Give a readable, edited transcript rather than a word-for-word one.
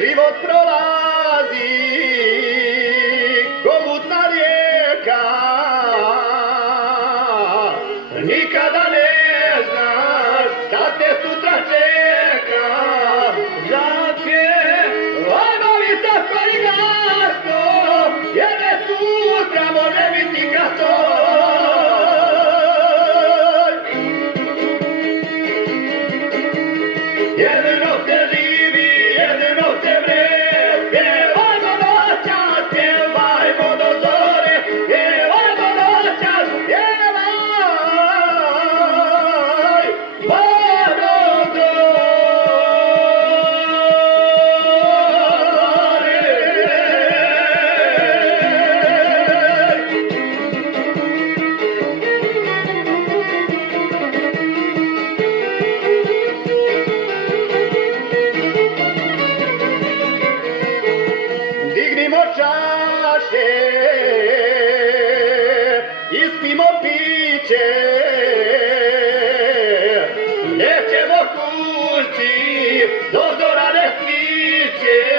Život prolazi ko mutna rijeka, nikada ne znaš šta te sutra čeka. Zapijevaj visoko i glasno, jer me sutra može biti kasno. Jedno se živi, jedno se mre, pjevajmo noćas, pjevajmo do zore, pjevajmo noćas, pjevajmo do Dignimo čaše, ispimo piće, nećemo kući, do zora ne sviće.